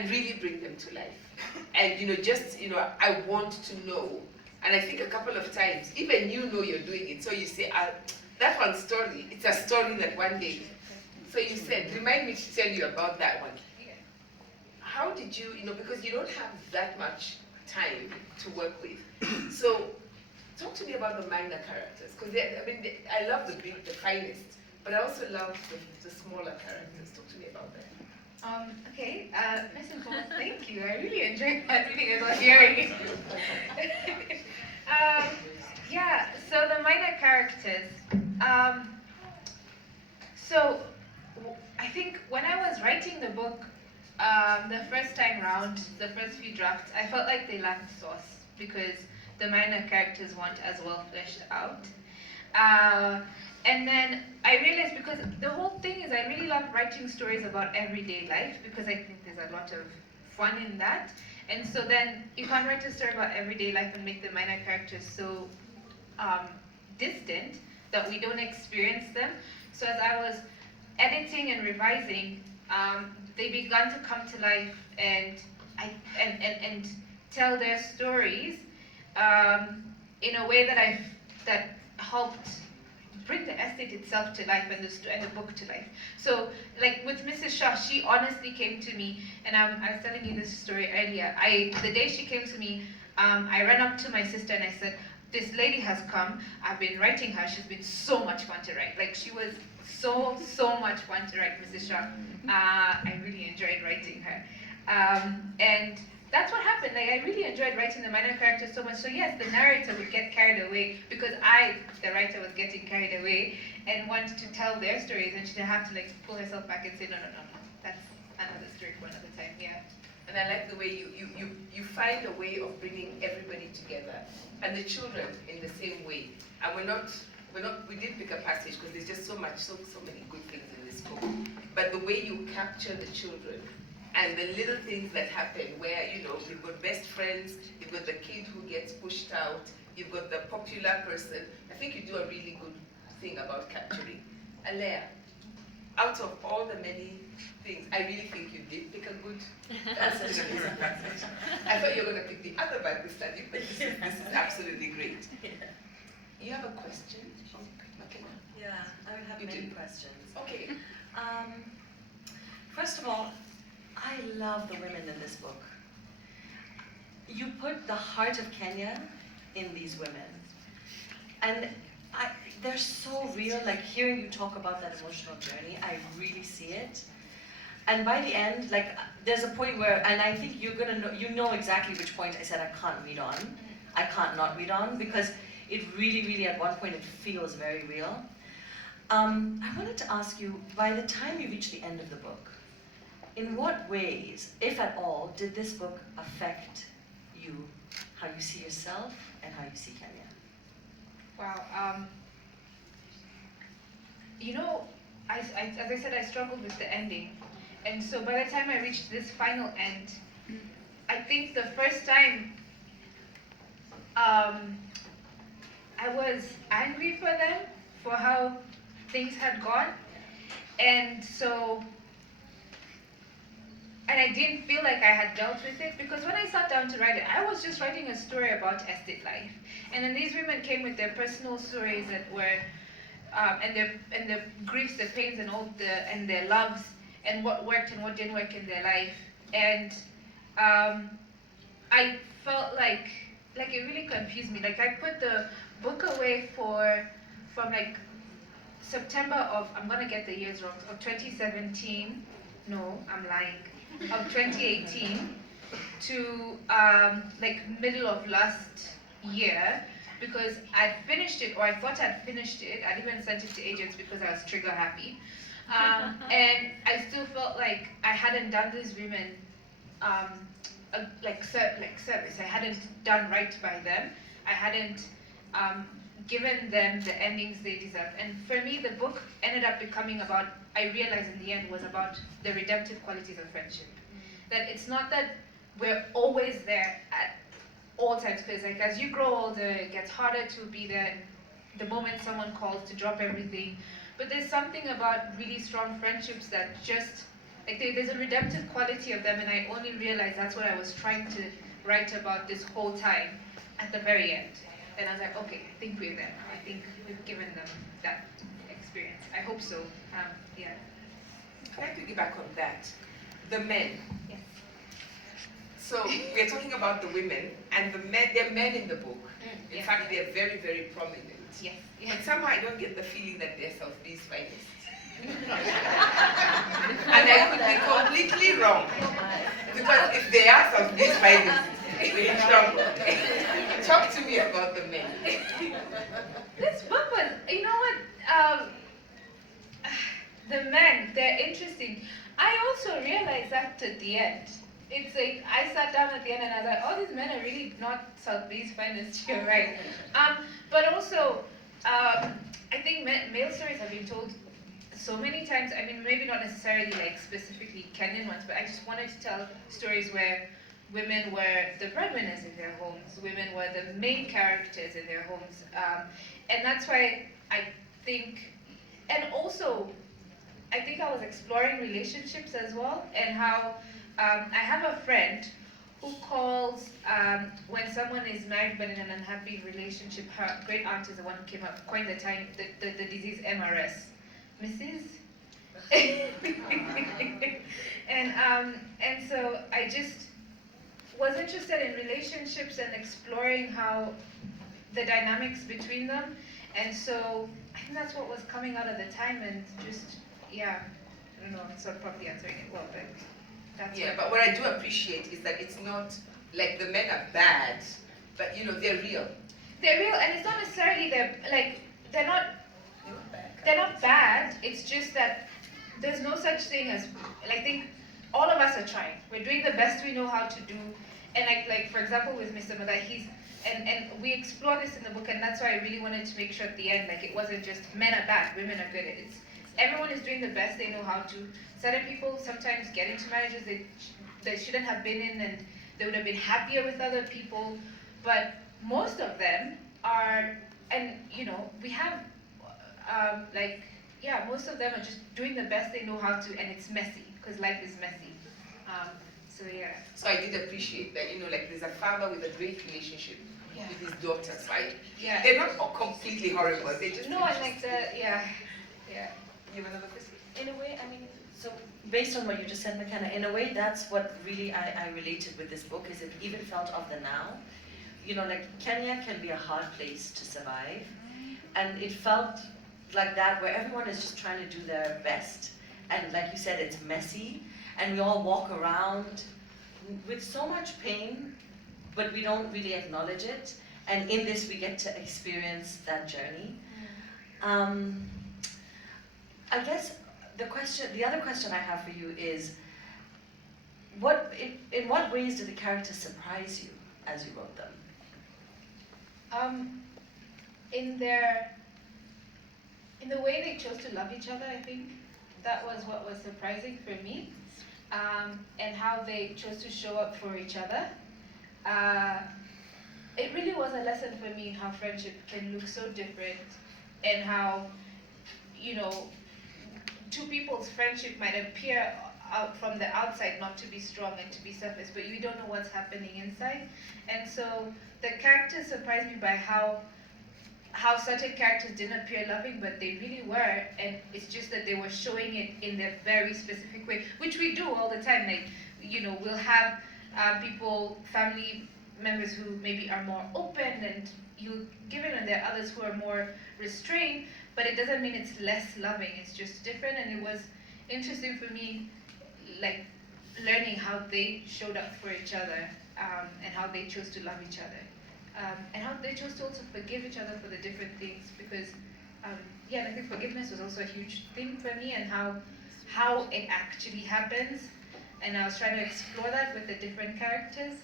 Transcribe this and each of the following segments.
and really bring them to life. And I want to know. And I think a couple of times, even you know you're doing it, so you say, that one story, it's a story that one day. So you said, remind me to tell you about that one. How did you, because you don't have that much time to work with. So talk to me about the minor characters, because I love the big, the finest, but I also love the smaller characters. Talk to me about that. Okay, first and foremost, thank you. I really enjoyed that reading as well, hearing it. Yeah, so the minor characters. So I think when I was writing the book, the first time round, the first few drafts, I felt like they lacked sauce because the minor characters weren't as well fleshed out. And then I realized, because the whole thing is I really love writing stories about everyday life, because I think there's a lot of fun in that. And so then you can't write a story about everyday life and make the minor characters so distant that we don't experience them. So as I was editing and revising, they began to come to life and tell their stories in a way that helped bring the estate itself to life and the book to life. So, like with Mrs. Shaw, she honestly came to me, and I was telling you this story earlier. The day she came to me, I ran up to my sister and I said, "This lady has come. I've been writing her. She's been so much fun to write. Like, she was so much fun to write, Mrs. Shaw. I really enjoyed writing her." And that's what happened. Like, I really enjoyed writing the minor characters so much. So yes, the narrator would get carried away because the writer, was getting carried away and wanted to tell their stories, and she'd have to like pull herself back and say, no, that's another story for another time. Yeah. And I like the way you find a way of bringing everybody together, and the children in the same way. And we did pick a passage because there's just so many good things in this book. But the way you capture the children and the little things that happen, where you've got best friends, you've got the kid who gets pushed out, you've got the popular person. I think you do a really good thing about capturing. Aleya, out of all the many things, I really think you did pick a good answer to this passage. I thought you were going to pick the other Bible study, but this is absolutely great. You have a question? Makena? Yeah, I would have many questions. Okay. First of all, I love the women in this book. You put the heart of Kenya in these women. And they're so real, like hearing you talk about that emotional journey, I really see it. And by the end, like there's a point where, and I think you're gonna know, you know exactly which point I said I can't read on. I can't not read on, because it really at one point it feels very real. I wanted to ask you, by the time you reach the end of the book, in what ways, if at all, did this book affect you, how you see yourself and how you see Kenya? Wow. As I said, I struggled with the ending. And so by the time I reached this final end, I think the first time I was angry for them, for how things had gone. And I didn't feel like I had dealt with it, because when I sat down to write it, I was just writing a story about estate life. And then these women came with their personal stories that were, and their griefs, their pains, and their loves, and what worked and what didn't work in their life. And I felt like it really confused me. Like, I put the book away from like September of, I'm gonna get the years wrong, of 2017. No, I'm lying. Of 2018 to like middle of last year, because I'd finished it, or I thought I'd finished it. I'd even sent it to agents because I was trigger happy. And I still felt like I hadn't done these women service. I hadn't done right by them. I hadn't given them the endings they deserved. And for me, the book ended up becoming about, I realized in the end, was about the redemptive qualities of friendship. That it's not that we're always there at all times, because like as you grow older, it gets harder to be there the moment someone calls to drop everything. But there's something about really strong friendships that just like there's a redemptive quality of them, and I only realized that's what I was trying to write about this whole time at the very end. And I was like, okay, I think we're there. I think we've given them that experience. I hope so. Yeah. Can I piggyback on that? The men. Yes. So we're talking about the women, and the men, they're men in the book. In yes. fact, they're very, very prominent. Yes. But somehow I don't get the feeling that they're South B's finest. And I could be completely wrong. Because if they are South B's finest, we're in trouble. Talk to me about the men. This book was, you know what, the men, they're interesting. I also realized that at the end. It's like, I sat down at the end and I was like, oh, these men are really not South B's finest, you're right. But also, I think male stories have been told so many times. I mean, maybe not necessarily like specifically Kenyan ones, but I just wanted to tell stories where women were the breadwinners in their homes, women were the main characters in their homes. And that's why I think, and also, I think I was exploring relationships as well, and how I have a friend who calls when someone is married but in an unhappy relationship, her great aunt is the one who came up, coined the time, the disease MRS, Mrs. And so I just was interested in relationships and exploring how the dynamics between them, and so I think that's what was coming out at the time, and just, yeah, I don't know, I'm not probably answering it well, but that's but what I do appreciate is that it's not like the men are bad, but you know, they're real. They're real, and it's not necessarily they're not bad, it's just that there's no such thing as, I think all of us are trying. We're doing the best we know how to do, and like for example with Mr. Mada, and we explore this in the book, and that's why I really wanted to make sure at the end, like it wasn't just men are bad, women are good. It's everyone is doing the best they know how to. Certain people sometimes get into marriages they shouldn't have been in, and they would have been happier with other people, but most of them are, and you know, we have most of them are just doing the best they know how to, and it's messy, because life is messy. So yeah. So I did appreciate that, you know, like there's a father with a great relationship with his daughters, right? Yeah. They're not all completely horrible, they just... No, I like that, yeah. You have another question? In a way, I mean, so based on what you just said, Makena, in a way that's what really I related with this book, is it even felt of the now. You know, like Kenya can be a hard place to survive, and it felt like that, where everyone is just trying to do their best, and like you said, it's messy, and we all walk around with so much pain, but we don't really acknowledge it, and in this we get to experience that journey. I guess the other question I have for you is, in what ways did the characters surprise you as you wrote them? In the way they chose to love each other, I think that was what was surprising for me, and how they chose to show up for each other. It really was a lesson for me in how friendship can look so different, and how, you know, two people's friendship might appear out from the outside not to be strong and to be surface, but you don't know what's happening inside. And so the characters surprised me by how certain characters didn't appear loving, but they really were, and it's just that they were showing it in their very specific way, which we do all the time. Like, you know, we'll have family members who maybe are more open and you give it, and there are others who are more restrained, but it doesn't mean it's less loving, it's just different. And it was interesting for me, like, learning how they showed up for each other, and how they chose to love each other. And how they chose to also forgive each other for the different things, because I think forgiveness was also a huge thing for me, and how it actually happens, and I was trying to explore that with the different characters.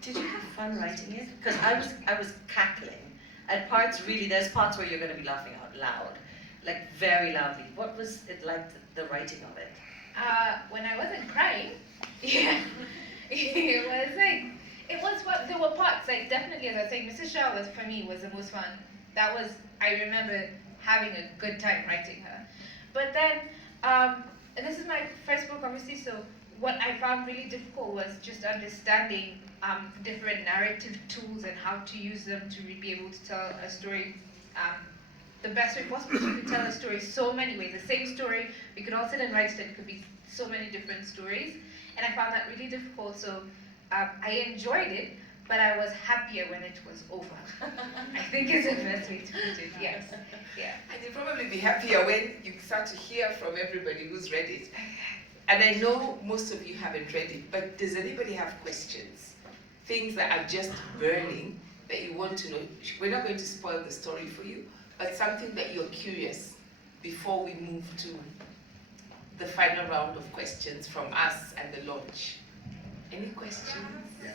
Did you have fun writing it? Because I was cackling at parts. Really, there's parts where you're going to be laughing out loud, like very loudly. What was it like, the writing of it? When I wasn't crying, it was what there were parts, like, definitely, as I was saying, Mrs. Shaw was, for me, was the most fun. That was, I remember having a good time writing her. But then this is my first book, obviously, so what I found really difficult was just understanding different narrative tools and how to use them to be able to tell a story the best way possible. So you could tell a story so many ways. The same story, we could all sit and write it, and it could be so many different stories. And I found that really difficult, so I enjoyed it, but I was happier when it was over. I think is the best way to put it, yes. Yeah. And you'll probably be happier when you start to hear from everybody who's read it. And I know most of you haven't read it, but does anybody have questions? Things that are just burning that you want to know? We're not going to spoil the story for you, but something that you're curious before we move to the final round of questions from us and the launch. Any questions? Yeah.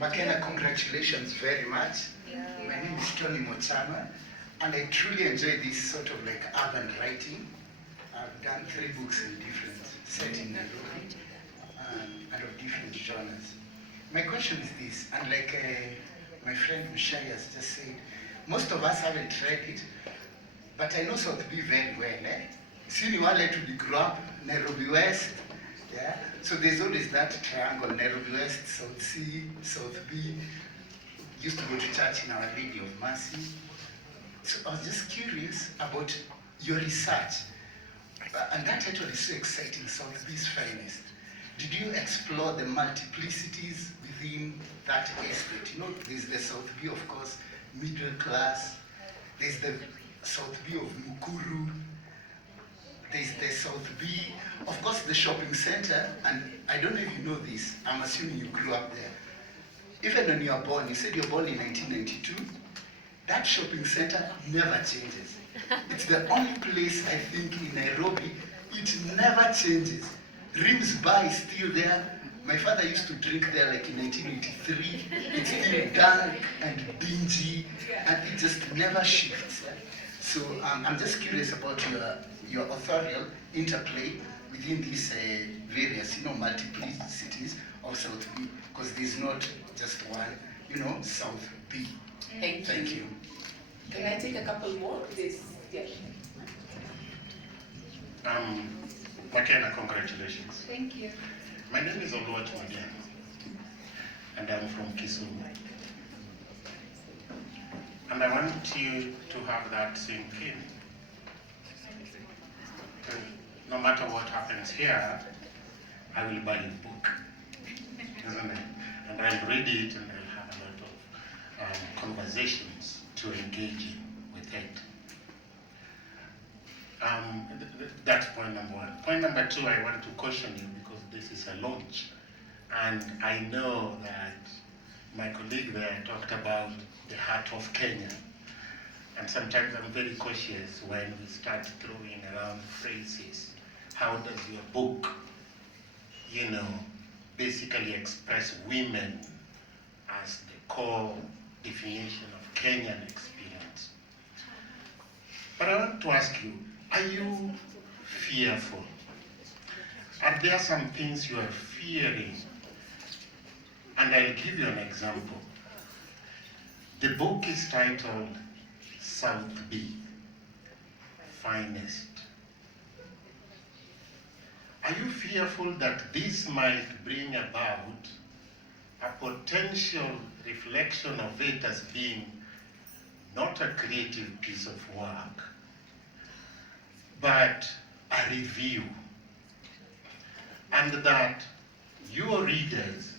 Makena, congratulations very much. Thank you. My name is Tony Mochama, and I truly enjoy this sort of like urban writing. I've done 3 books in different settings in Nairobi and of different genres. My question is this, and like my friend Mshai has just said, most of us haven't read it, but I know South B very well. Sini wale to grow up Nairobi West, yeah. So there's always that triangle: Nairobi West, South C, South B. Used to go to church in Our Lady of Mercy. So I was just curious about your research, and that title is so exciting: South B's Finest. Did you explore the multiplicities within that estate? You know, there's the South B, of course, middle class. There's the South B of Mukuru. There's the South B, of course, the shopping center. And I don't know if you know this. I'm assuming you grew up there. Even when you are born, you said you're born in 1992. That shopping center never changes. It's the only place, I think, in Nairobi, it never changes. Rims Bar is still there. My father used to drink there like in 1983. It's still dark and dingy, and it just never shifts. So I'm just curious about your authorial interplay within these various, multiplicities of South B, because there's not just one, South B. Thank you. Can I take a couple more? This, yeah. Makena, congratulations. Thank you. My name is Aleya Kassam, and I'm from Kisumu. And I want you to have that sink in. No matter what happens here, I will buy a book, isn't it? And I'll read it, and I'll have a lot of conversations to engage in with it. That's point number 1. Point number 2, I want to caution you because this is a launch. And I know that my colleague there talked about the heart of Kenya. And sometimes I'm very cautious when we start throwing around phrases. How does your book, basically express women as the core definition of Kenyan experience? But I want to ask you, are you fearful? Are there some things you are fearing? And I'll give you an example. The book is titled South B, Finest. Are you fearful that this might bring about a potential reflection of it as being not a creative piece of work, but a review, and that your readers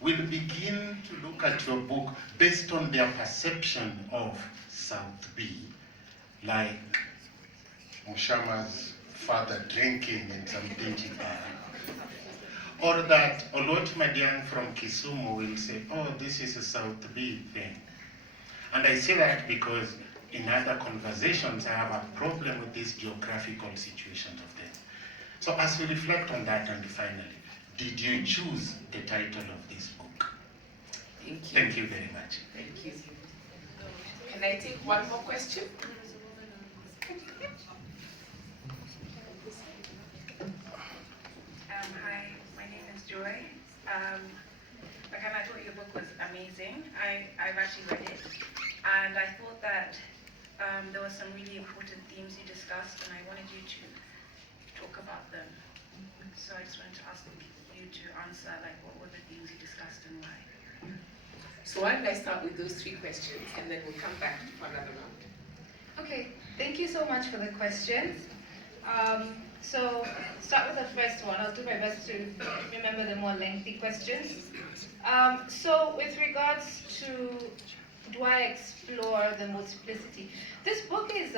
will begin to look at your book based on their perception of South B, like Mushama's father drinking in some dingy bar, or that Olot Madiang from Kisumu will say, oh, this is a South B thing. And I say that because in other conversations, I have a problem with these geographical situations of them. So as we reflect on that, and finally, did you choose the title of this book? Thank you. Thank you very much. Thank you. Can I take one more question? Hi, my name is Joy. Makena, I thought your book was amazing. I've actually read it, and I thought that there were some really important themes you discussed, and I wanted you to talk about them. So I just wanted to ask you to answer, like, what were the themes you discussed and why? So why don't I start with those 3 questions, and then we'll come back for another round. Okay, thank you so much for the questions. So start with the first one. I'll do my best to remember the more lengthy questions. So with regards to do I explore the multiplicity, this book is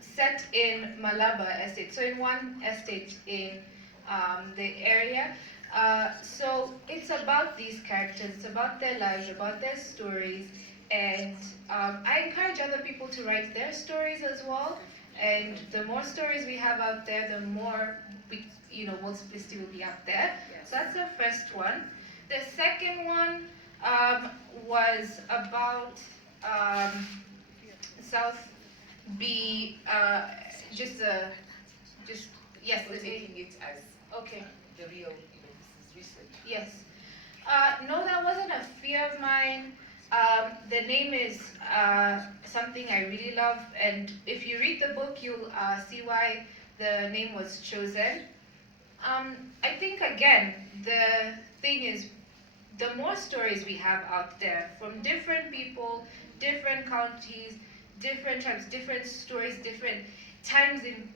set in Malaba estate, so in one estate in the area. So it's about these characters, it's about their lives, about their stories, and I encourage other people to write their stories as well. And the more stories we have out there, the more multiplicity will be out there. Yes. So that's the first one. The second one was about South B. Yes. We're taking it as Okay. the real, this is research. Yes. No, that wasn't a fear of mine. The name is something I really love, and if you read the book, you'll see why the name was chosen. I think, again, the thing is, the more stories we have out there from different people, different counties, different tribes, different stories, different times in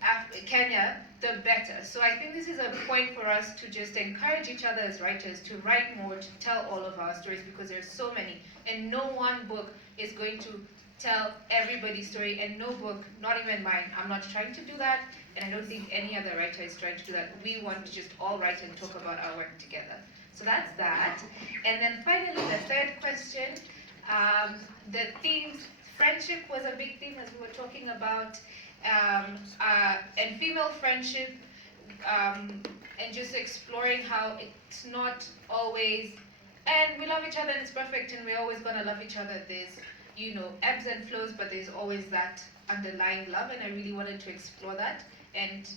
Kenya, the better. So I think this is a point for us to just encourage each other as writers to write more, to tell all of our stories, because there's so many, and no one book is going to tell everybody's story, and no book, not even mine. I'm not trying to do that, and I don't think any other writer is trying to do that. We want to just all write and talk about our work together. So that's that. And then finally, the third question, the themes. Friendship was a big theme, as we were talking about, and female friendship, and just exploring how it's not always, and we love each other and it's perfect and we're always gonna love each other. There's, ebbs and flows, but there's always that underlying love, and I really wanted to explore that. And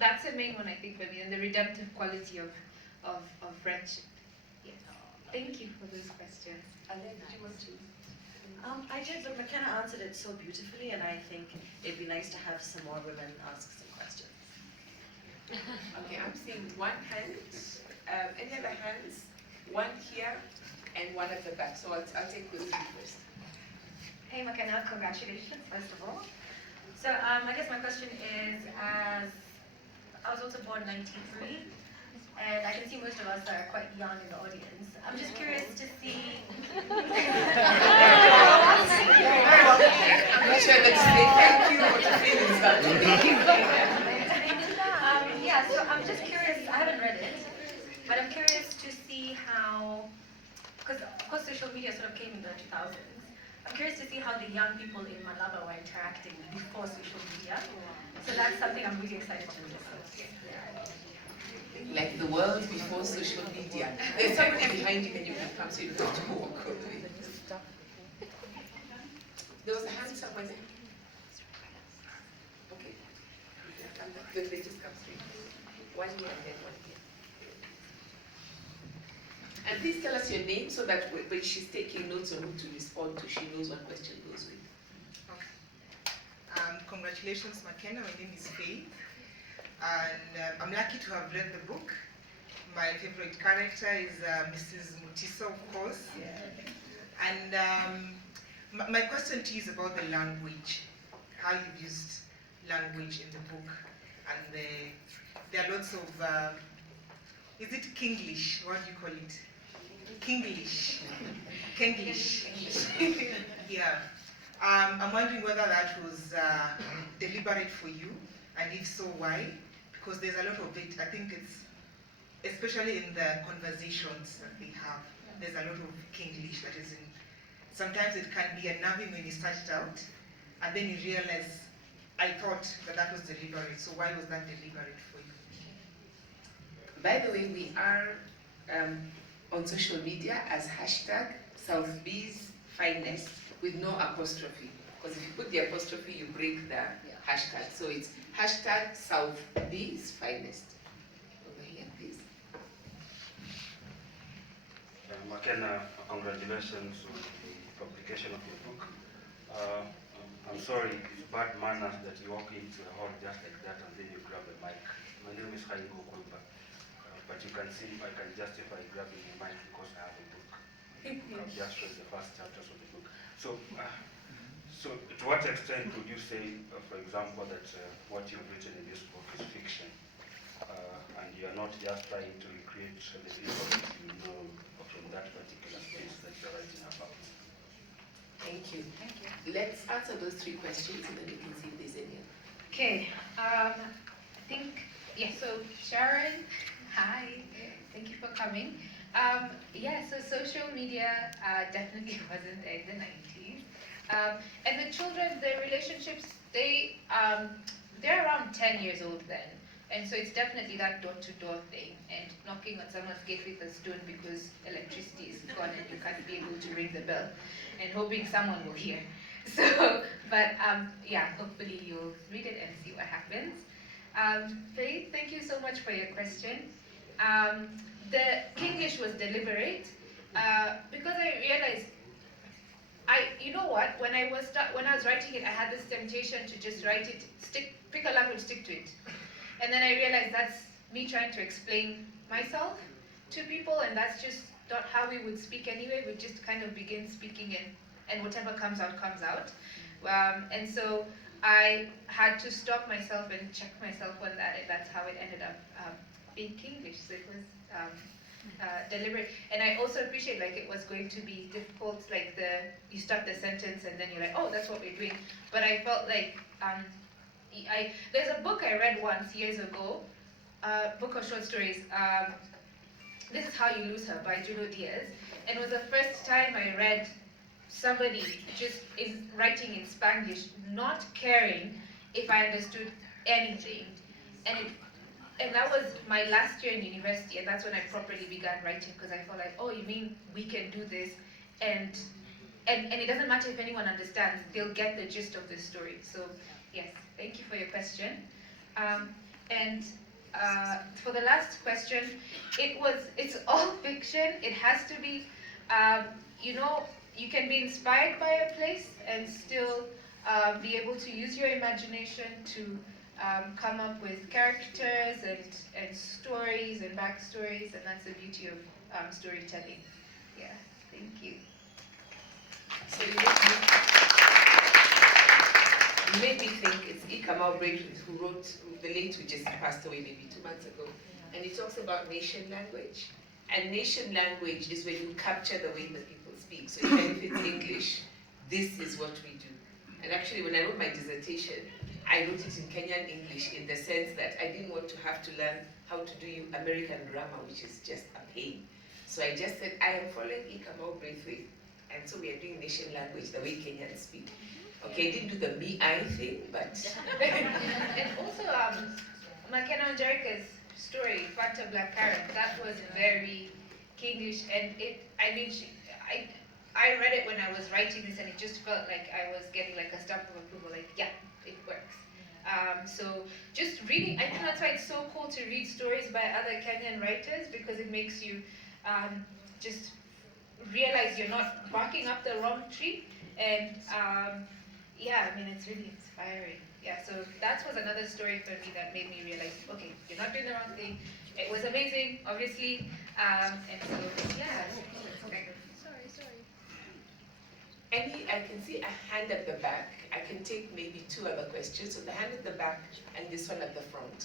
that's the main one, I think, for me, and the redemptive quality of friendship. Yes. Thank you for those questions. Aleya, did you want to? I did, but Makena answered it so beautifully, and I think it'd be nice to have some more women ask some questions. Okay, I'm seeing 1 hand. Any other hands? 1 here and 1 at the back. So I'll take those 3 first. Hey Makena, congratulations first of all. So I guess my question is, as I was also born in 93, and I can see most of us are quite young in the audience. I'm just curious to see. I'm not sure that to say thank you or to feel is Yeah, so I'm just curious, I haven't read it, but I'm curious to see how, because of course social media sort of came in the 2000s. I'm curious to see how the young people in Malaba were interacting before social media. So that's something I'm really excited to discuss. like the world before social media. There's somebody behind you and you can come so you don't have to walk all the way. There was a hand somewhere there. Okay. They just come straight. 1 here and then 1 here. And please tell us your name so that when she's taking notes on who to respond to, she knows what question goes with. Okay. Congratulations, Makena. My name is Faith. And I'm lucky to have read the book. My favorite character is Mrs. Mutiso, of course. Yeah. And my question to you is about the language, how you've used language in the book. And there are lots of, is it Kinglish? What do you call it? Kinglish. Kinglish. Yeah. I'm wondering whether that was deliberate for you, and if so, why? Because there's a lot of it. I think it's, especially in the conversations that they have, there's a lot of Kinglish that is in. Sometimes it can be unnerving when you start it out, and then you realize, I thought that was deliberate. So why was that deliberate for you? By the way, we are on social media as hashtag SouthBeesFinest with no apostrophe. Because if you put the apostrophe, you break the hashtag. So it's hashtag SouthBeesFinest. Over here, please. Makena, congratulations on the publication of your book. I'm sorry, it's bad manners that you walk into a hall just like that and then you grab the mic. My name is Haigo Kulba, but you can see if I can justify grabbing the mic because I have a book. I've just read the first chapters of the book. So, so to what extent would you say, for example, that what you've written in this book is fiction, and you are not just trying to recreate the people that you know from that particular space that you're writing about? Thank you. Let's answer those 3 questions and then we can see if there's any other. Okay, I think, yeah, so Sharon, hi, thank you for coming. Yeah, so social media definitely wasn't in the 90s. And the children, their relationships, they're around 10 years old then. And so it's definitely that door-to-door thing and knocking on someone's gate with a stone because electricity is gone and you can't be able to ring the bell and hoping someone will hear. So, but yeah, hopefully you'll read it and see what happens. Faith, thank you so much for your question. The Kinglish was deliberate because I realized, you know what, when I was writing it, I had this temptation to just write it, pick a language, stick to it. And then I realized that's me trying to explain myself to people, and that's just not how we would speak anyway. We just kind of begin speaking and whatever comes out, comes out. And so I had to stop myself and check myself on that, and that's how it ended up being Kinglish. So it was deliberate. And I also appreciate like it was going to be difficult, like you start the sentence and then you're like, oh, that's what we're doing. But I felt like, there's a book I read once years ago, book of short stories, This Is How You Lose Her by Juno Diaz. And it was the first time I read somebody just writing in Spanglish, not caring if I understood anything. And that was my last year in university, and that's when I properly began writing, because I felt like, oh, you mean we can do this, and it doesn't matter if anyone understands, they'll get the gist of the story. So yes, thank you for your question. For the last question, it's all fiction. It has to be, you can be inspired by a place and still be able to use your imagination to come up with characters and stories and backstories, and that's the beauty of storytelling. Yeah, thank you. So you made me think it's Ikamal Braithwaite who wrote, the late who just passed away maybe 2 months ago, and he talks about nation language. And nation language is when you capture the way that people speak. So even if it's English, this is what we do. And actually when I wrote my dissertation, I wrote it in Kenyan English in the sense that I didn't want to have to learn how to do American grammar, which is just a pain. So I just said, I am following Ikamal Braithwaite, and so we are doing nation language the way Kenyans speak. Okay, I didn't do the me-I thing, but... And also, Makena Maganjo's story, Fanta Black Carrot, that was very Kinglish, and I read it when I was writing this, and it just felt like I was getting like a stamp of approval, like, yeah, it works. So just reading, I think that's why it's so cool to read stories by other Kenyan writers, because it makes you just realize you're not barking up the wrong tree, and yeah, I mean, it's really inspiring. Yeah, so that was another story for me that made me realize, okay, you're not doing the wrong thing. It was amazing, obviously, and so, yeah. I can see a hand at the back. I can take maybe 2 other questions. So the hand at the back and this one at the front.